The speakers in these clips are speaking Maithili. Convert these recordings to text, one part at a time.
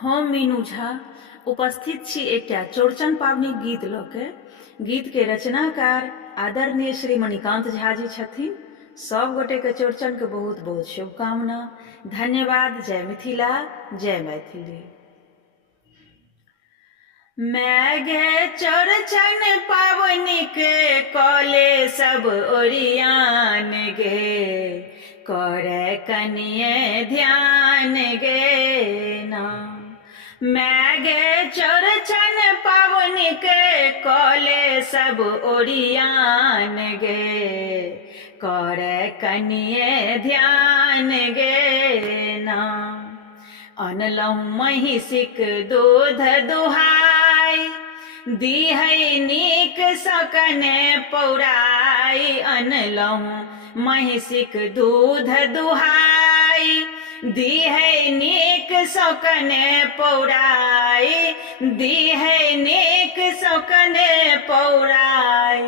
हम मीनू झा उपस्थित छी एकटा चौड़चन पाबनि गीत लऽ के। गीत के रचनाकार आदरणीय श्री मणिकांत झा जी छथिन। सब गोटे के चौड़चन के बहुत बहुत शुभकामना। धन्यवाद। जय मिथिला, जय मैथिली। मैं गे चौड़चन पावनि के कॉले सब ओरियान गे, करे कनिए ध्यान गे ना। मैं गे चौड़चन पावनि के कॉले सब ओरियान गे, करे कनिए ध्यान गे ना। अनलहुँ महिषीक दूध दुहाई, दीहै नीक सकने पौराई। अनलहुँ महिषीक दूध दुहाई, दीहै नीक सकने पौराई। दीहै नीक सकने पौराई।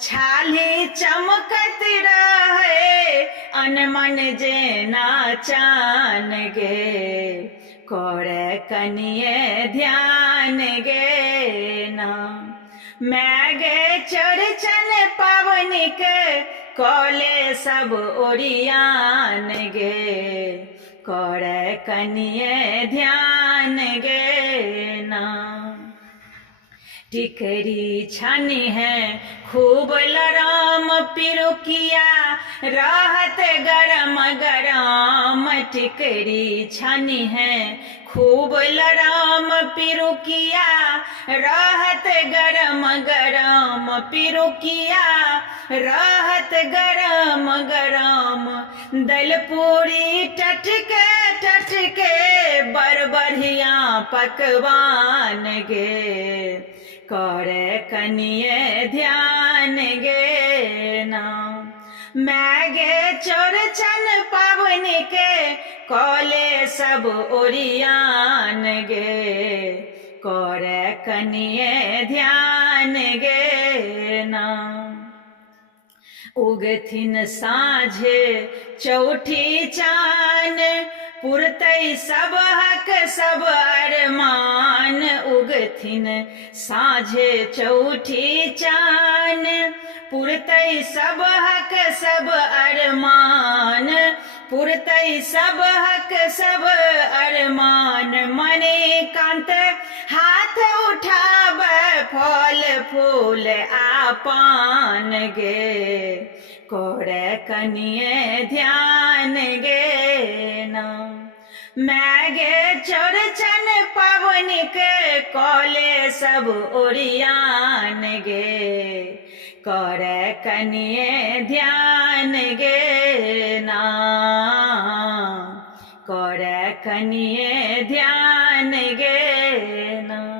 छाली चमकत रहे अनमन जेना चान गे, करे कनिए ध्यान गे ना। मैं गे चौड़चन पावनि के कॉले सब ओरियान गे, करे कनिए ध्यान गे ना। टिकरी छानी है खूब लराम पिरुकिया, राहत गरम गरम। टिकरी छानी है खूब लराम पिरुकिया, राहत गरम गरम। पिरुकिया राहत गरम गरम। दलपूरी टटके टटके बड़ बढ़िया पकवान गे, करे कनिए ध्यान गे ना। मैं गे चौड़चन पावनि के कॉले सब ओरियान गे, करे कनिए ध्यान गे ना। उगथिन साँझे चौठी चान, पुरतै सब हक सब अरमान। उगथिन साँझे चौठी चान, पुरतै सब हक सब अरमान। पुरतै सब हक सब अरमान। मणिकांत हाथ उठाबै फल फूल आ पान गे, करे कनिए ध्यान गे ना। मैं गे चौड़चन पावनि के कॉले सब ओरियान गे, करे कनिए ध्यान गे ना। करे कनिए ध्यान गे ना।